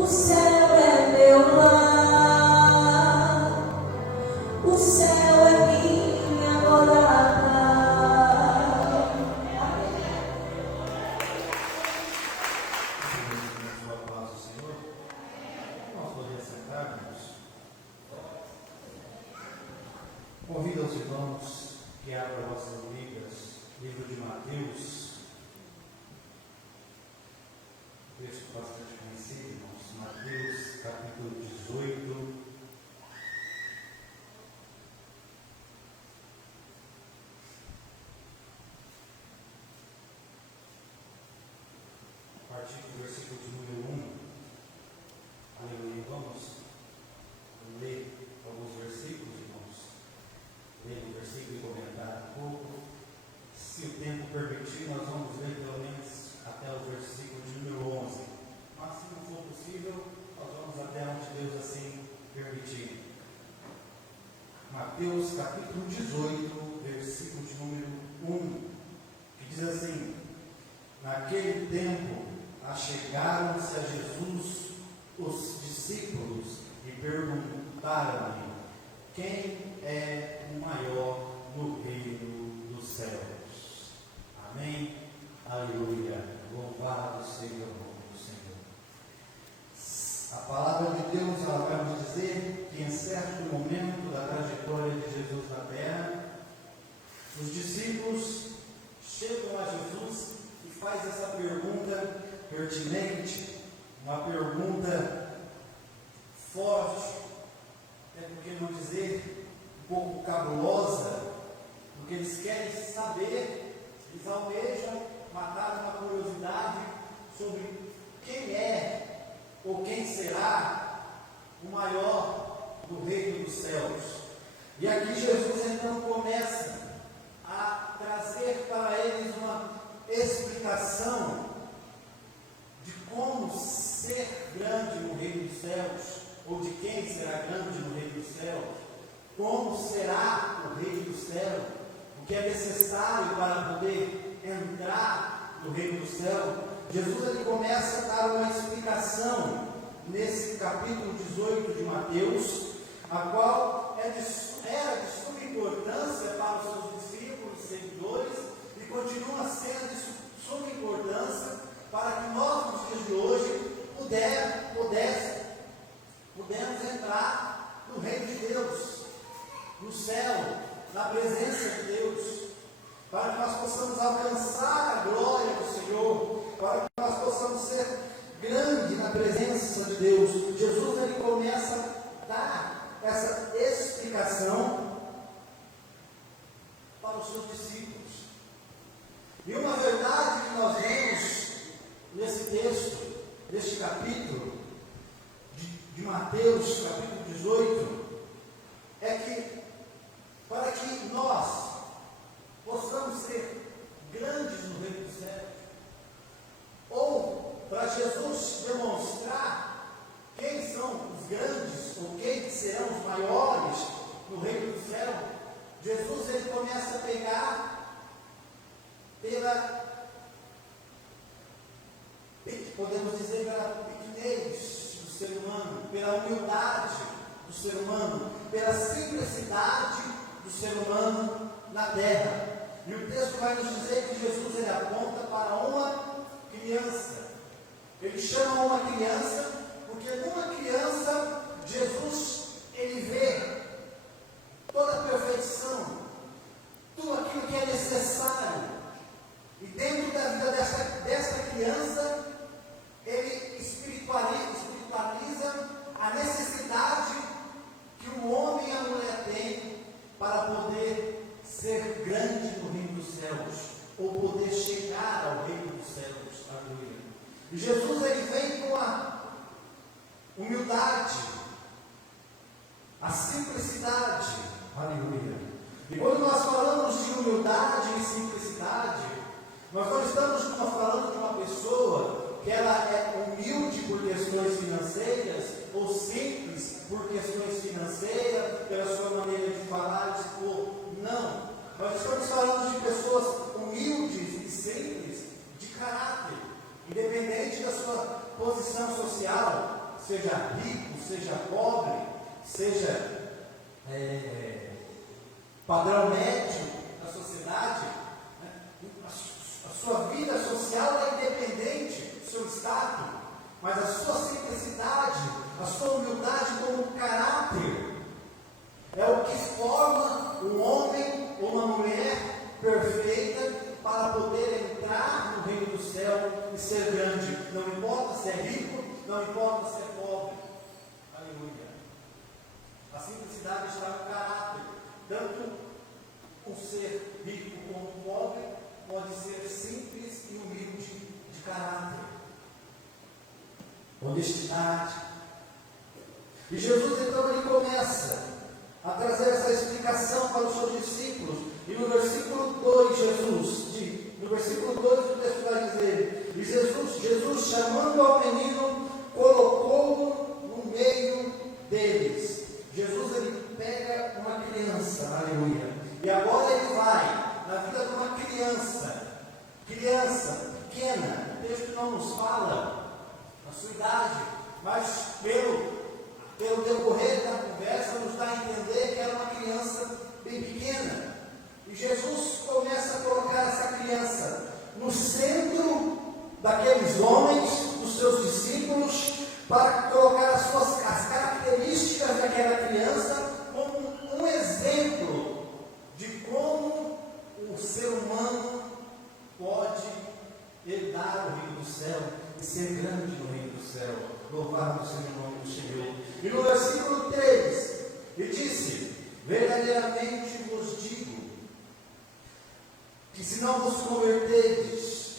O céu é meu lar, o céu é minha morada. Sua paz do Senhor. Nós podemos sentar-nos. Convido aos irmãos que abram vossas Bíblias, livro de Mateus, texto bastante conhecido, irmãos. Mateus, capítulo 18. A partir do versículo de número 1. Aleluia. Vamos ler alguns versículos, irmãos. Ler um versículo e comentar um pouco. Se o tempo permitir, nós vamos ler pelo menos até o versículo de número 11. Mas se não for possível, nós vamos até onde Deus assim permitir. Mateus capítulo 18, versículo de número 1, que diz assim: naquele tempo, achegaram-se a Jesus os discípulos e perguntaram-lhe: quem é o maior no reino dos céus? Amém? Aleluia. Louvado seja o nome do Senhor. A palavra de Deus, ela vai nos dizer que em certo momento da trajetória de Jesus na terra, os discípulos chegam a Jesus e faz essa pergunta pertinente, uma pergunta forte, até porque não dizer um pouco cabulosa, porque eles querem saber, eles almejam matar uma curiosidade sobre quem é ou quem será o maior do reino dos céus. E aqui Jesus então começa a trazer para eles uma explicação de como ser grande no reino dos céus, ou de quem será grande no reino dos céus, como será o reino dos céus, o que é necessário para poder entrar no reino do céu. Jesus ele começa a dar uma explicação nesse capítulo 18 de Mateus, a qual era de suma importância para os seus discípulos e seguidores, e continua sendo de suma importância para que nós, nos dias de hoje, pudemos entrar no reino de Deus, no céu, na presença de Deus, para que nós possamos alcançar a glória do Senhor, para que nós possamos ser grandes na presença de Deus. Jesus ele começa a dar essa explicação para os seus discípulos. E uma verdade que nós vemos nesse texto, neste capítulo de Mateus, capítulo 18, é que para que nós possamos ser grandes no reino dos céus, ou para Jesus demonstrar quem são os grandes, ou quem serão os maiores no reino do céu, Jesus ele começa a pegar podemos dizer, pela pequenez do ser humano, pela humildade do ser humano, pela simplicidade do ser humano na terra. E o texto vai nos dizer que Jesus ele aponta para uma criança. Ele chama uma criança, porque numa criança, Jesus ele vê toda a perfeição, tudo aquilo que é necessário. E dentro da vida desta criança, ele espiritualiza a necessidade que o homem e a mulher têm para poder ser grande no reino dos céus, ou poder chegar ao reino dos céus. Aleluia. E Jesus ele vem com a humildade, a simplicidade. Aleluia. E quando nós falamos de humildade e simplicidade, nós não estamos falando de uma pessoa que ela é humilde por questões financeiras, ou simples por questões financeiras, pela sua maneira de falar, de expor. Não. Nós estamos falando de pessoas humildes e simples de caráter, independente da sua posição social, seja rico, seja pobre, seja padrão médio da sociedade, né? A sua vida social é independente do seu estado, mas a sua simplicidade, a sua humildade como caráter é o que forma um homem ou uma mulher perfeita para poder entrar no reino do céu e ser grande. Não importa se é rico, não importa se é pobre. Aleluia. A simplicidade está no caráter. Tanto o ser rico como o pobre pode ser simples e humilde de caráter. Honestidade. E Jesus então ele começa a trazer essa explicação para os seus discípulos. E no versículo 2, no versículo 2 do texto vai dizer: e Jesus chamando ao menino, colocou-o no meio deles. Jesus ele pega uma criança, aleluia, e agora ele vai na vida de uma criança pequena. O texto não nos fala a sua idade, mas pelo decorrer da conversa nos dá a entender que era uma criança bem pequena. E Jesus começa a colocar essa criança no centro daqueles homens, dos seus discípulos, para colocar as características daquela criança como um exemplo de como o ser humano pode herdar o reino do céu e ser grande no reino do céu. Louvado seja o nome do Senhor. E no versículo 3, ele disse: verdadeiramente vos digo que se não vos converterdes,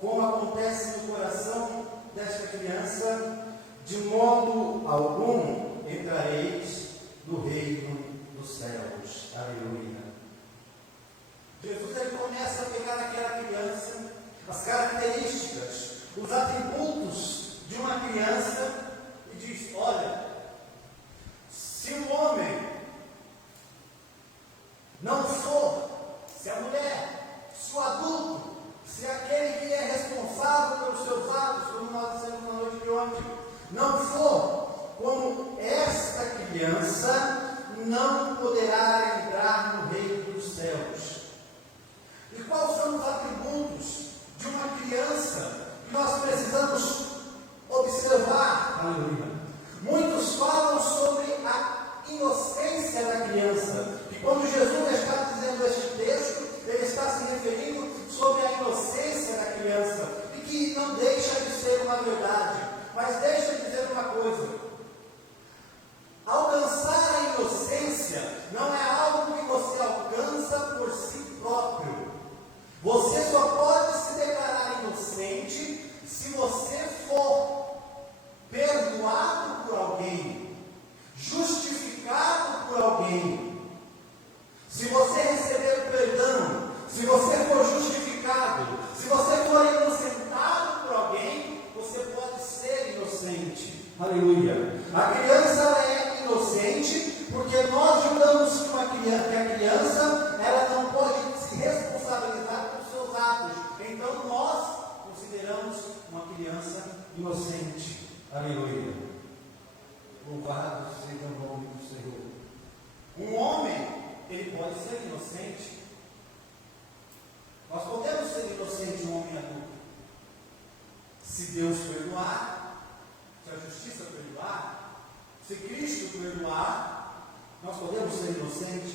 como acontece no coração desta criança, de modo algum entrareis no reino dos céus. Aleluia. Jesus ele começa a pegar aquela criança, as características, os atributos de uma criança, e diz: olha, se o homem não for, se a mulher, se o adulto, se aquele que é responsável pelos seus atos, como nós dissemos na noite de ontem, não for como esta criança, não poderá entrar no reino dos céus. E quais são os atributos de uma criança que nós precisamos observar? Aleluia. Muitos falam sobre a inocência da criança. E quando Jesus está dizendo este texto, ele está se referindo sobre a inocência da criança. E que não deixa de ser uma verdade. Mas deixa de dizer uma coisa: alcançar a inocência não é algo que você alcança por si próprio. Você só pode se declarar inocente se você for perdoado por alguém, justificado por alguém. Se você receber perdão, se você for justificado, se você for inocentado por alguém, você pode ser inocente. Aleluia. A criança ela é inocente porque nós julgamos que a criança ela não pode se responsabilizar pelos seus atos. Então nós consideramos uma criança inocente. Aleluia. Louvado seja o nome do Senhor. Um homem, ele pode ser inocente. Nós podemos ser inocentes, um homem adulto. Se Deus perdoar, se a justiça perdoar, se Cristo perdoar, nós podemos ser inocentes.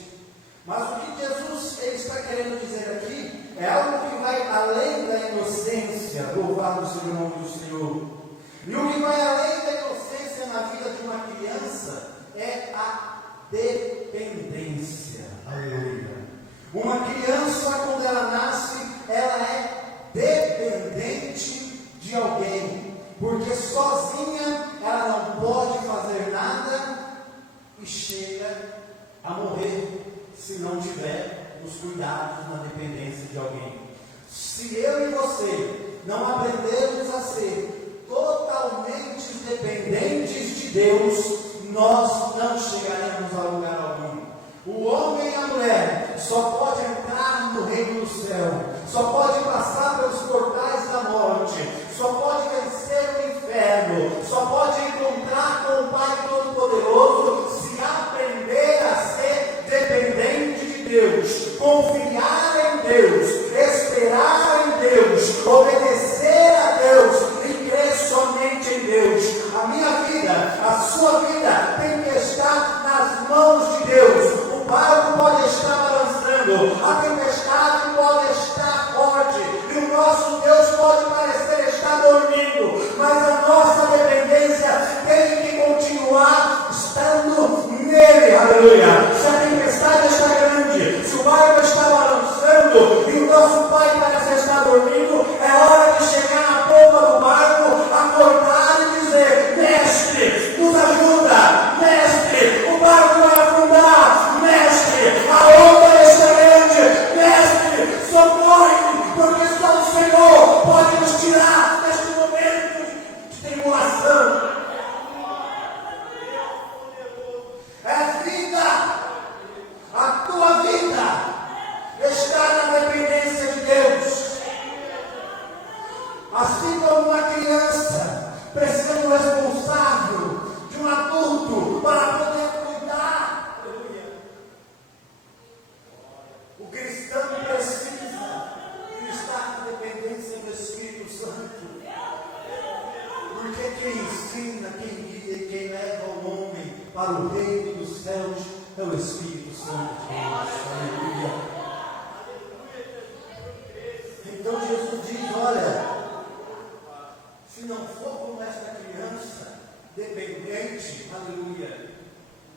Mas o que Jesus ele está querendo dizer aqui é algo que vai além da inocência. Louvado seja o nome do Senhor. E o que vai além da inocência na vida de uma criança é a dependência. Aleluia. Uma criança, quando ela nasce, ela é dependente de alguém, porque sozinha ela não pode fazer nada e chega a morrer se não tiver os cuidados na dependência de alguém. Se eu e você não aprendermos a ser totalmente dependentes de Deus, nós não chegaremos a lugar algum. O homem e a mulher só pode entrar no reino do céu, só pode passar pelos portais da morte, só pode vencer o inferno, só pode encontrar ensina, quem guia e quem leva o homem para o reino dos céus é o Espírito Santo de Deus. Aleluia. Então Jesus diz, olha, se não for como esta criança, dependente, aleluia,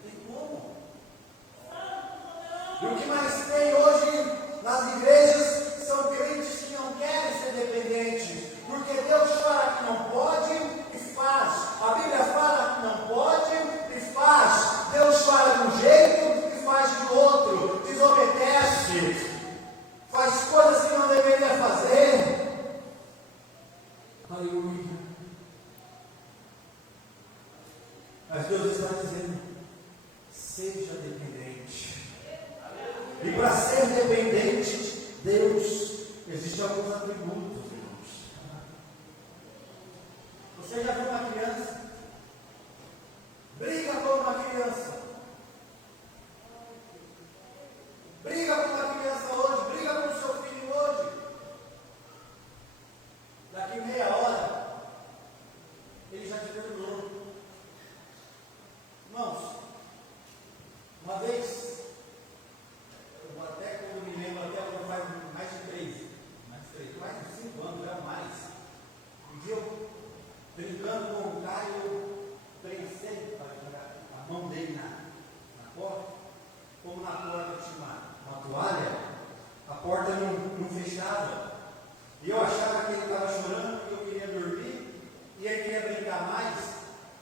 tem como? E o que mais tem hoje nas igrejas são crentes que não querem ser dependentes, porque Deus fala que não pode e faz. A Bíblia fala que não pode e faz. Deus fala de um jeito e faz de outro. Desobedece. Faz coisas que não deveria fazer. Aleluia. Mas Deus está dizendo, seja dependente. E para ser dependente, Deus, existem alguns atributos, irmãos. Você já viu uma criança? Briga com uma criança. Briga com uma criança hoje, briga com o seu filho hoje. Daqui meia hora, ele já te perdoou. Irmãos, uma vez, eu até quando me lembro, até agora faz mais de 5 anos, já mais. Um dia eu, brincando com o cara, eu prensei a mão dele na porta, como na porta tinha uma toalha, a porta não fechava. E eu achava que ele estava chorando porque eu queria dormir, e ele queria brincar mais.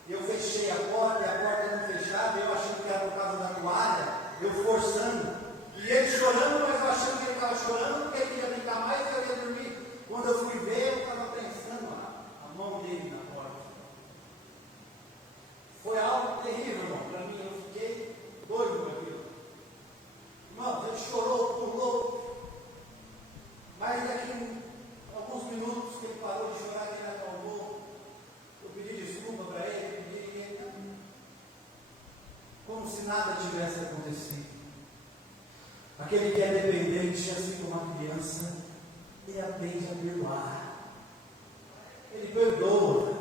Eu fechei a porta e a porta não fechava, eu achando que era por causa da toalha, eu forçando. E ele chorando, mas eu achando que ele estava chorando porque ele queria brincar mais e eu ia dormir. Quando eu fui ver, eu estava pensando a mão dele na porta. Foi algo terrível, irmão, para mim. Eu fiquei doido com aquilo. Irmão, ele chorou, pulou. Mas daqui alguns minutos que ele parou de chorar, que ele acalmou, eu pedi desculpa para ele, como se nada tivesse acontecido. Aquele que é dependente, assim como uma criança, ele aprende a perdoar. Ele perdoa.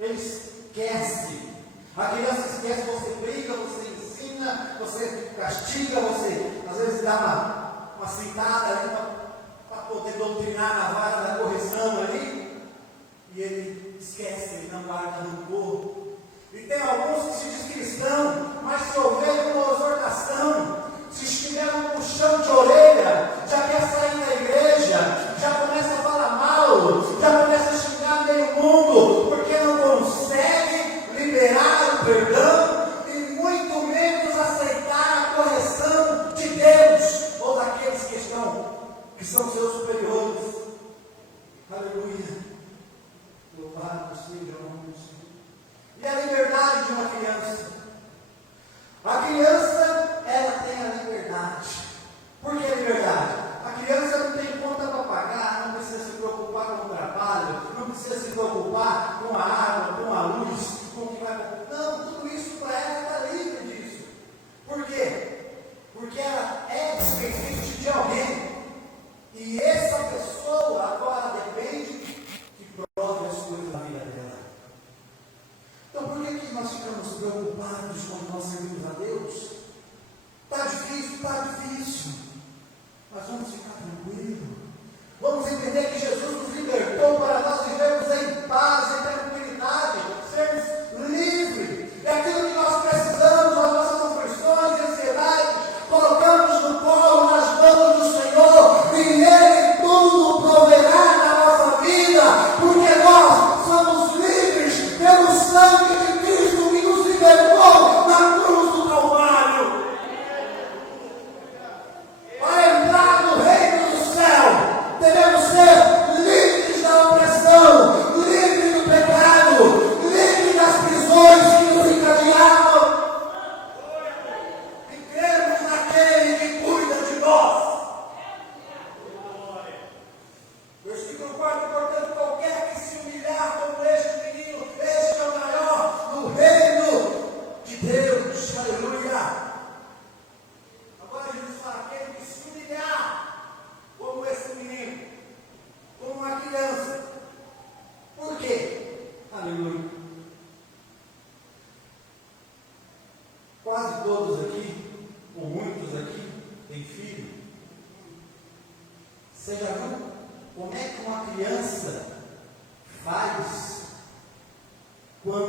Ele esquece. A criança esquece, você briga, você ensina, você castiga, você às vezes dá uma citada ali para poder doutrinar na vara da correção ali. E ele esquece, ele não guarda rancor. E tem alguns que se diz cristão, mas se houver uma exortação, se estiver um puxão de orelha, já quer sair da igreja, já começa a falar mal, já começa a xingar meio mundo, porque não consegue liberar o perdão e muito menos aceitar a correção de Deus ou daqueles que são seus superiores. Aleluia. Louvado seja o nome do Senhor. E a liberdade de uma criança. A criança, ela tem a liberdade. Por que a liberdade? A criança não tem conta para pagar, não precisa se preocupar com o trabalho, não precisa se preocupar com a água, com a luz, com o que vai acontecer. Não, tudo isso para ela está livre disso. Por quê? Porque ela é dependente de alguém. E essa pessoa agora depende que prove as coisas da vida dela. Então por que nós ficamos preocupados quando nós servimos a Deus? Está difícil, mas vamos ficar tranquilos. Vamos entender que Jesus nos libertou para nós vivermos em paz, em tranquilidade, sermos livres. É aquilo que nós precisamos, as nossas aflições e ansiedades, colocamos no colo, nas mãos do Senhor, e Ele tudo proverá na nossa vida, porque nós somos livres pelo sangue de Cristo que nos libertou na cruz do Calvário. Para entrar no reino do céu, devemos ser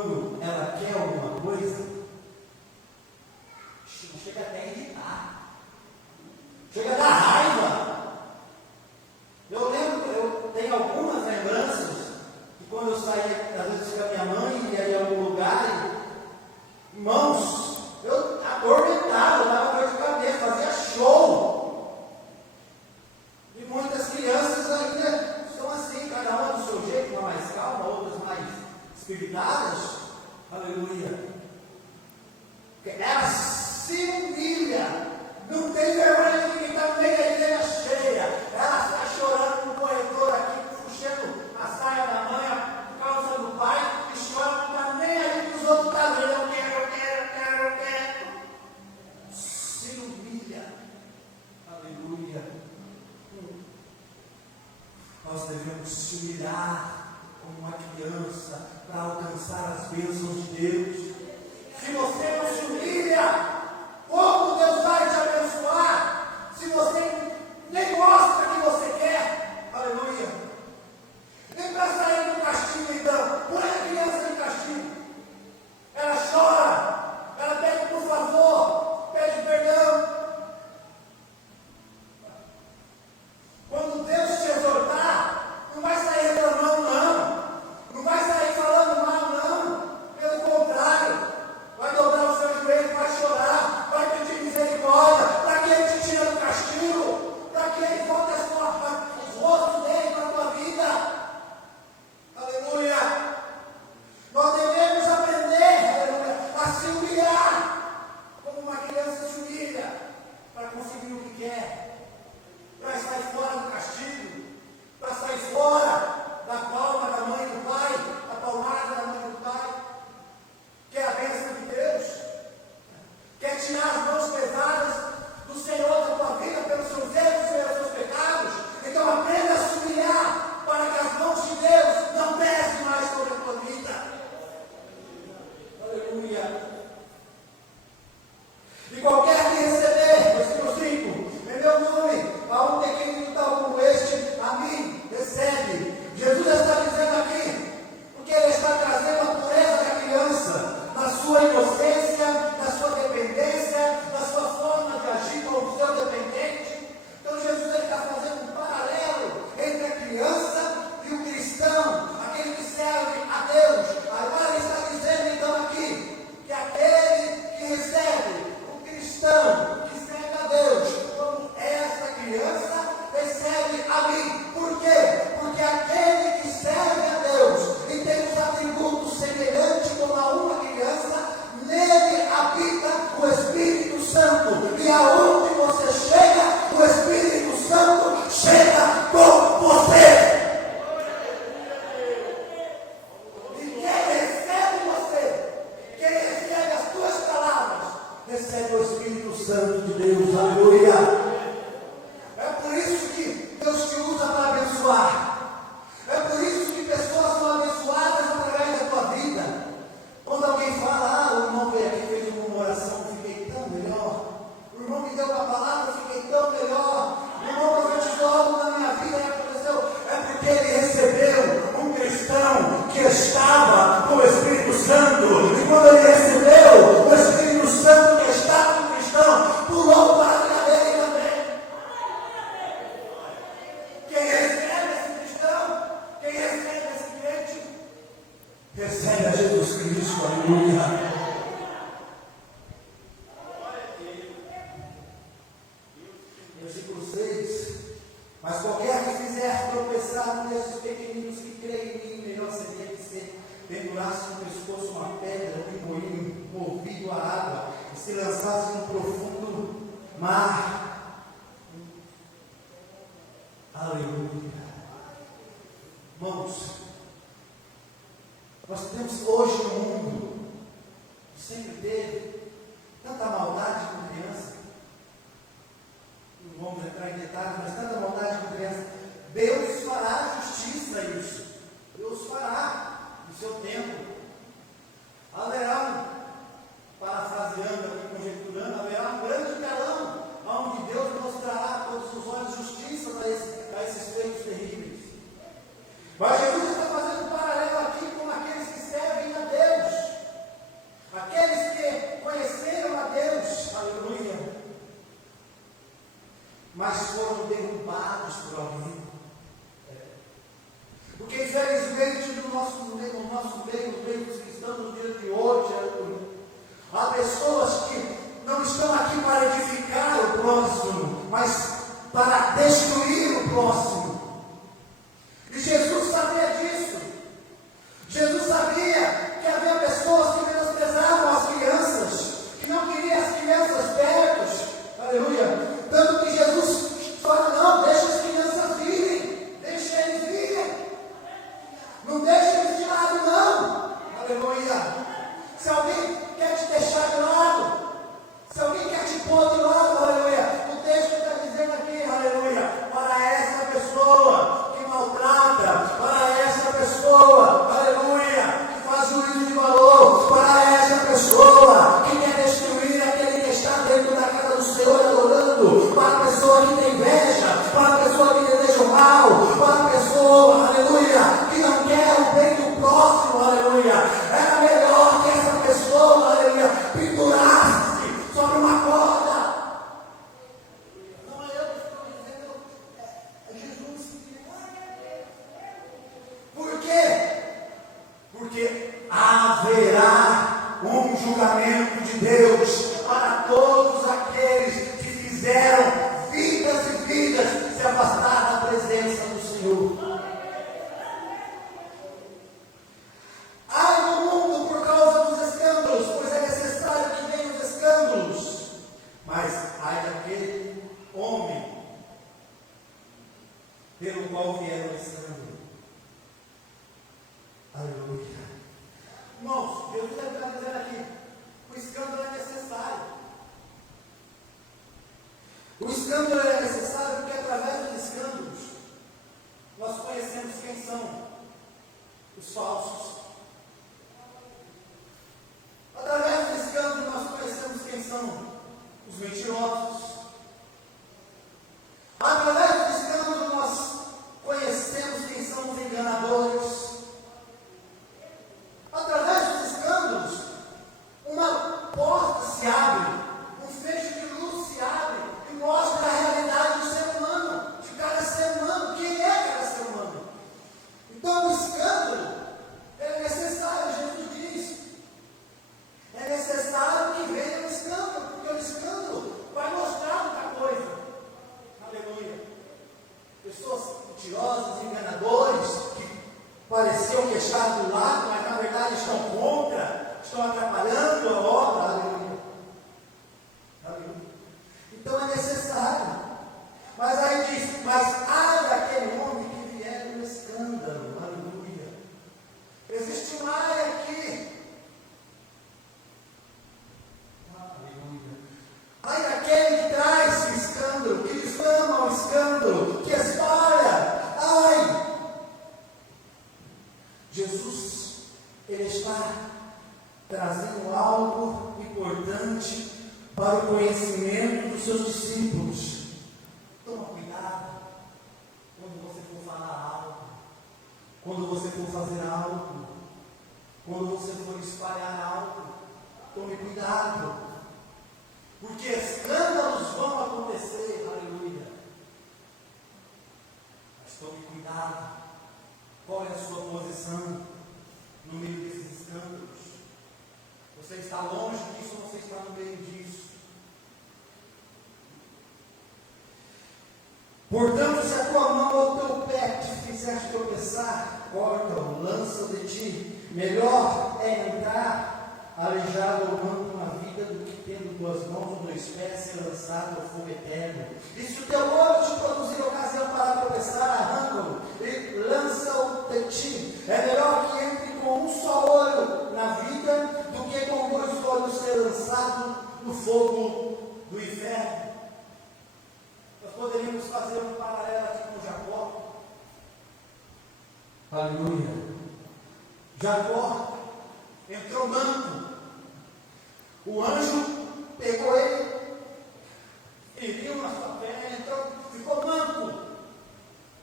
quando ela quer alguma coisa, chega até a irritar, chega a dar raiva. Eu lembro, eu tenho algumas lembranças que quando eu saía, às vezes, com a minha mãe, ia em algum lugar, irmãos, eu atormentado, eu dava dor de cabeça, fazia show. E muitas crianças ainda são assim, cada uma do seu jeito, uma mais calma, outras mais espiritadas. Aleluia. Ela se humilha, não tem vergonha de ninguém, está no meio da igreja cheia. Ela está chorando no corredor aqui, puxando a saia da mãe, a calça do pai, e chora, não está nem aí que os outros estão vendo. Eu quero. Se humilha. Aleluia. Nós devemos se humilhar como uma criança para alcançar as bênçãos de Deus. Se você não se humilha, como Deus vai te abençoar? Se você nem mostra que você quer, aleluia. Nem para sair do castigo, então, põe a criança em castigo. Ela chora, ela pede por favor, pede perdão. Quando Deus te exortar, não vai sair reclamando, não. Não vai sair falando mal, não. Pelo contrário, vai dobrar o seu joelho, vai chorar, vai pedir misericórdia, para que Ele te tire do castigo, para que Ele volte os rostos dele para a tua vida. Aleluia. Nós devemos aprender, aleluia, a se humilhar, como uma criança se humilha, para conseguir o que quer, para sair fora do castigo, para sair fora da palma da mãe e do pai, da palmada da mãe e do pai. Quer a bênção de Deus? Quer tirar as mãos pesadas do Senhor da tua vida pelos seus erros e pelos seus pecados? Então aprenda a se humilhar para que as mãos de Deus não pesem mais sobre a tua vida. Aleluia. E qualquer que receber, versículo 5, em meu nome, a um pequenino tal como este, a mim recebe. Jesus está dizendo aqui, porque Ele está trazendo a pureza da criança, na sua inocência, na sua dependência, na sua forma de agir como seu dependente. Então Jesus ele está fazendo um paralelo entre a criança e o cristão, aquele que serve a Deus. Agora Ele está dizendo então aqui, que aquele que recebe, o cristão que serve a Deus, como essa criança, recebe a mim. Por quê? Porque aquele que serve a Deus e tem os atributos semelhantes como a uma criança, nele habita o Espírito Santo. E aonde você chega, o Espírito Santo chega com você. E quem recebe você, quem recebe as tuas palavras, recebe o Espírito Santo de Deus. Aleluia. É por isso que Deus te usa para abençoar. É por isso que pessoas são abençoadas através da tua vida. Quando alguém fala, o irmão veio aqui, fez uma oração, eu fiquei tão melhor. O irmão me deu uma palavra, eu fiquei tão melhor. O irmão profetizou algo na minha vida e aconteceu. É porque ele recebeu um cristão que estava com o Espírito Santo. E quando ele recebeu o Espírito Santo que estava com o cristão, pulou para a vida dele também. Quem recebe esse cristão, quem recebe esse crente, recebe a Jesus Cristo. Aleluia. Versículo 6. Mas qualquer que fizer tropeçar nesses pequeninos que creem em mim, melhor seria que se pendurasse no pescoço uma pedra, um moinho movido à água, e se lançasse no profundo mar. Aleluia. Irmãos, nós temos hoje no mundo, sempre teve, tanta maldade com criança. Não vamos entrar em detalhes, mas tanta maldade com criança. Deus fará justiça a isso. Deus fará no seu tempo. Haverá, parafraseando aqui, conjecturando, haverá um grande telão, onde Há pessoas que não estão aqui para edificar o próximo, mas para destruir o próximo. E Jesus sabia disso. Jesus sabia que havia pessoas que menosprezavam as crianças, que não queriam as crianças perto. Aleluia. Tanto que Jesus fala, não, deixa as crianças virem, deixa eles virem. Não deixa eles de lado, não. Aleluia. Se alguém quer te deixar de lado, se alguém quer te pôr de lado, aleluia, o texto está dizendo aqui, aleluia, para essa pessoa que maltrata, para essa pessoa, aleluia, que faz juízo de valor, para essa pessoa que quer destruir aquele que está dentro da casa do Senhor adorando, para a pessoa que tem inveja, para a pessoa que deseja o mal, para a pessoa, aleluia, que não quer o bem do próximo, aleluia, era melhor que essa pessoa, aleluia, pendurasse sobre uma corda. Não é eu que estou dizendo, é Jesus. Por quê? Porque haverá um julgamento de Deus para todos aqueles que fizeram vidas e vidas se afastar da presença do Senhor. Ai do mundo por causa dos escândalos, pois é necessário que venham os escândalos. Mas ai daquele homem pelo qual vier o escândalo. Aleluia. Irmãos, Deus está dizendo aqui, o escândalo é necessário. O escândalo é necessário porque através dos escândalos nós conhecemos quem são os falsos. Através do escândalo nós conhecemos quem são os mentirosos. Através do escândalo nós conhecemos quem são os enganadores. Através dos escândalos, uma porta se abre, um feixe de luz se abre e mostra a realidade do ser humano, de cada ser humano, quem é cada ser humano. Então o escândalo é necessário, Jesus diz. É necessário que venha o escândalo, porque o escândalo vai mostrar muita coisa. Aleluia. Pessoas mentirosas, enganadores, que pareciam que estavam do lado, mas na verdade estão contra, estão atrapalhando a obra. Aleluia. Aleluia. Então é necessário. Mas aí diz, mas ai daquele homem que vier no escândalo. Aleluia. Existe um ai aqui. Ai daquele que traz o escândalo, que difama o escândalo, que espalha. Ai! Jesus, Ele está trazendo algo importante para o conhecimento dos seus discípulos. Toma cuidado quando você for falar algo, quando você for fazer algo, quando você for espalhar algo. Tome cuidado, porque escândalos vão acontecer, aleluia. Mas tome cuidado. Qual é a sua posição no meio desses escândalos? Você está longe disso ou você está no meio disso? Portanto, se a tua mão ou o teu pé te fizer tropeçar, corta-o, lança-o de ti. Melhor é entrar aleijado ou manco na vida do que tendo duas mãos ou dois pés ser lançado ao fogo eterno. E se o teu olho te produzir ocasião para tropeçar, arranca-o e lança-o de ti. É melhor que entre com um só olho na vida do que com dois olhos ser lançado no fogo do inferno. Nós poderíamos fazer um paralelo aqui com Jacó. Aleluia. Jacó entrou manco. O anjo pegou ele, feriu na sua perna, ele entrou, ficou manco.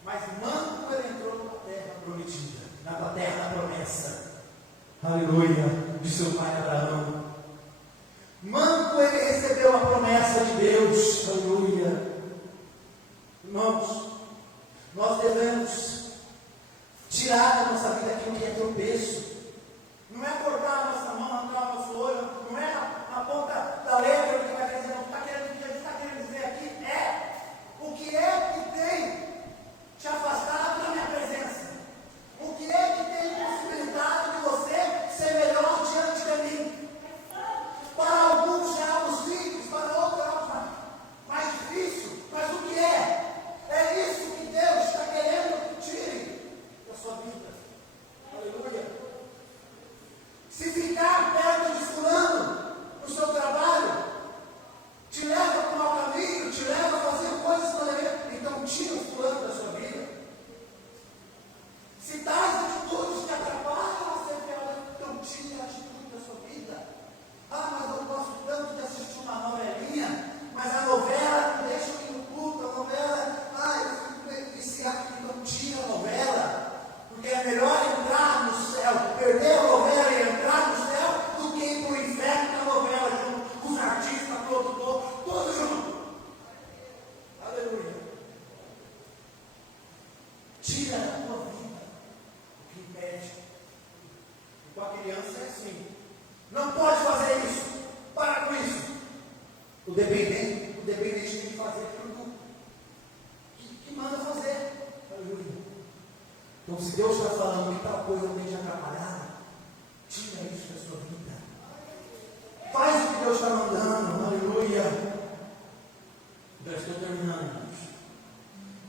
Mas manco ele entrou na terra prometida, na terra da promessa. Aleluia, de seu pai Abraão. Manco ele recebeu a promessa de Deus. Aleluia. Irmãos, nós devemos tirar da nossa vida aquilo que é tropeço. Não é cortar a nossa mão, arrancar o nosso olho, não é se Deus está falando que tal coisa tem te atrapalhado, tira isso da sua vida. Faz o que Deus está mandando. Aleluia. Já estou terminando, irmãos.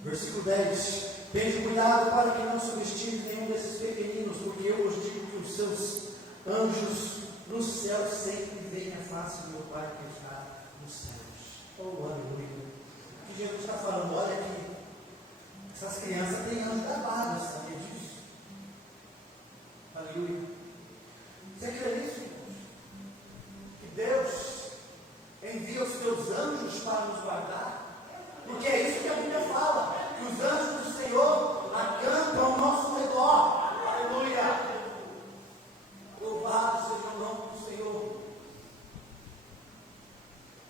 Versículo 10. Tende cuidado para que não subestime nenhum desses pequeninos, porque eu vos digo que os seus anjos no céu sempre veem a face do meu Pai que está nos céus. Oh, aleluia. O que Jesus está falando? Olha aqui. Essas crianças têm anjos da guarda, sabia disso? Aleluia. Você crê nisso, irmãos? Que Deus envia os seus anjos para nos guardar? Porque é isso que a Bíblia fala, que os anjos do Senhor acampam ao nosso redor. Aleluia. Louvado seja o nome do Senhor.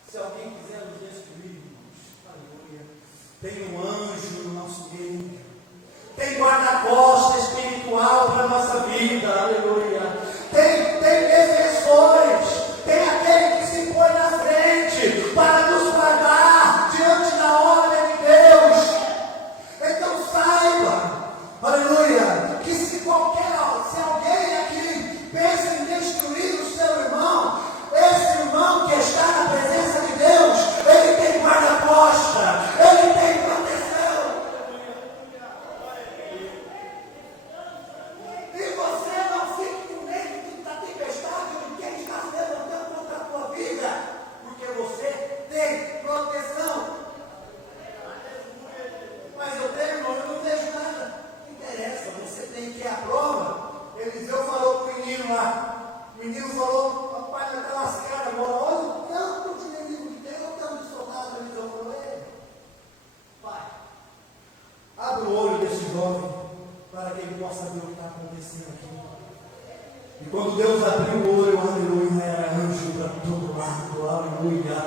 Se alguém quiser nos destruir, irmãos, aleluia, tem um anjo no nosso meio, tem guarda-costas espiritual para a nossa vida, aleluia, tem defensores, tem aquele que se põe na frente para nos guardar diante da ordem de Deus. Então saiba, aleluia, que se alguém aqui pensa em destruir o seu irmão, esse irmão que está na presença de Deus, ele tem guarda-costa, ele tem proteção. E você não fique com medo da tempestade de quem está se levantando contra a tua vida, porque você tem proteção. Mas eu tenho, irmão, eu não vejo nada. Não interessa, você tem que ir à prova. Eliseu falou para o menino lá. O menino falou, papai vai estar lascado agora. Olha o tanto de inimigo que tem, o tanto de soldado. Eliseu falou, pai, abre o olho desse jovem para que ele possa ver o que está acontecendo aqui. E quando Deus abriu o olho, aleluia, era anjo para todo lado, aleluia.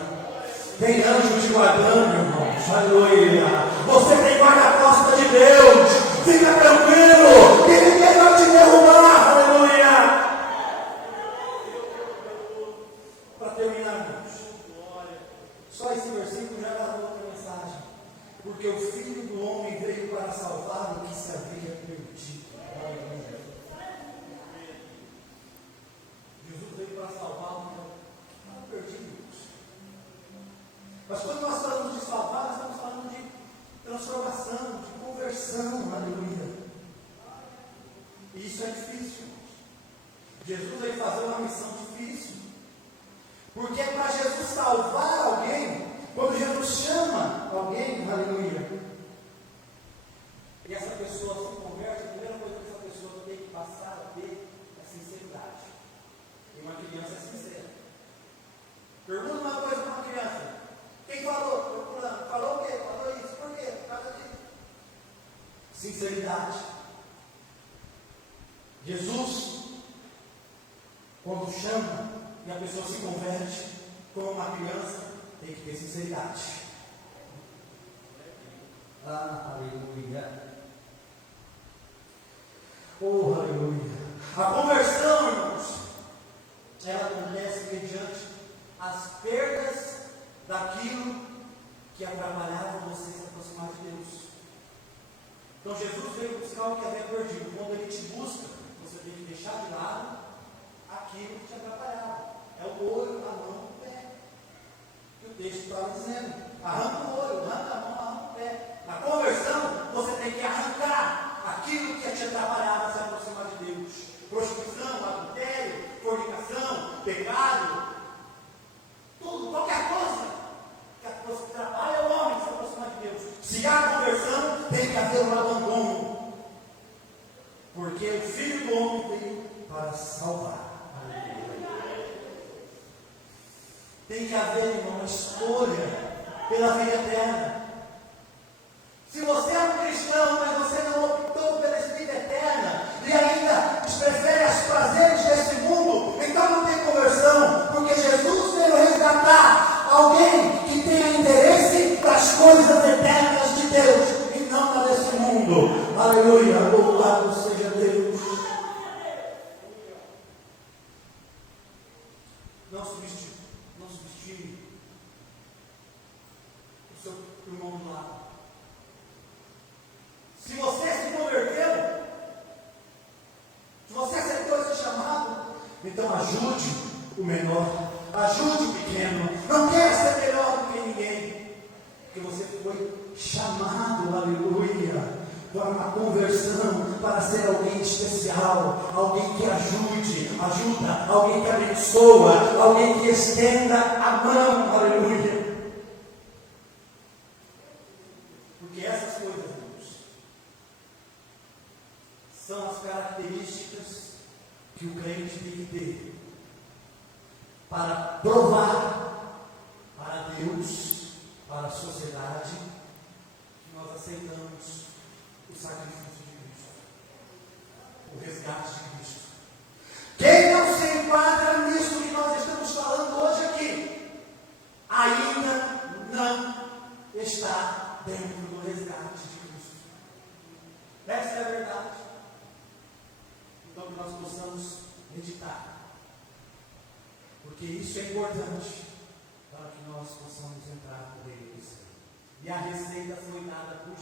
Tem anjo te guardando, irmãos, aleluia. Você tem guarda-costa de Deus. Fica tranquilo, que ninguém vai te derrubar, aleluia. Para terminar, irmãos, só esse versículo já dá outra mensagem. Porque o Filho do Homem veio para salvar o que se havia perdido. Aleluia. Jesus veio para salvar o que estava perdido. Mas quando nós falamos de salvar, nós estamos falando de transformação, de conversão, aleluia. E isso é difícil. Jesus veio fazer uma missão difícil. Porque é para Jesus salvar alguém, quando Jesus chama alguém, aleluia, e essa pessoa se converte, a primeira coisa que essa pessoa tem que passar a ter é sinceridade. E uma criança é sincera. Pergunta uma coisa para uma criança. Quem falou? Falou o quê? Falou isso. Por quê? Por causa disso. Sinceridade. Jesus, quando chama e a pessoa se converte como uma criança, tem que ter sinceridade. Aleluia. Oh, aleluia. A conversão, irmãos, ela acontece mediante as perdas daquilo que atrapalhava você se aproximar de Deus. Então Jesus veio buscar o que havia perdido. Quando Ele te busca, você tem que deixar de lado aquilo que te atrapalhava. É o olho, a mão, o pé. Que o texto estava dizendo. Arranca o olho, arranca a mão, arranca o pé. Na conversão, você tem que arrancar aquilo que te atrapalhava se aproximar de Deus. Prostituição, adultério, fornicação, pecado. Tudo, qualquer coisa que atrapalha o homem se aproximar de Deus. Se há conversão, tem que haver um abandono. Porque o Filho do Homem veio para salvar. Tem que haver, irmão, uma escolha pela vida eterna. Se você é um cristão, mas você não optou pela vida eterna e ainda prefere os prazeres desse mundo, então não tem conversão, porque Jesus veio resgatar alguém que tenha interesse das coisas eternas de Deus e não na desse mundo. Aleluia, louvado seja Deus. Não subestime o seu irmão do lado. Se você se converteu, ajude o menor, ajude o pequeno. Não quer ser melhor do que ninguém, porque você foi chamado, aleluia, para uma conversão, para ser alguém especial, alguém que ajuda, alguém que abençoa, alguém que estenda a mão, aleluia. Porque essas coisas, irmãos, são as características que o crente tem que ter para provar para Deus, para a sociedade, que nós aceitamos o sacrifício de Cristo, o resgate de Cristo. Quem não se enquadra nisso que nós estamos falando hoje aqui, ainda não está dentro do resgate de Cristo. Essa é a verdade. Então que nós possamos meditar, porque isso é importante para que nós possamos entrar no reino do Senhor. E a receita foi dada por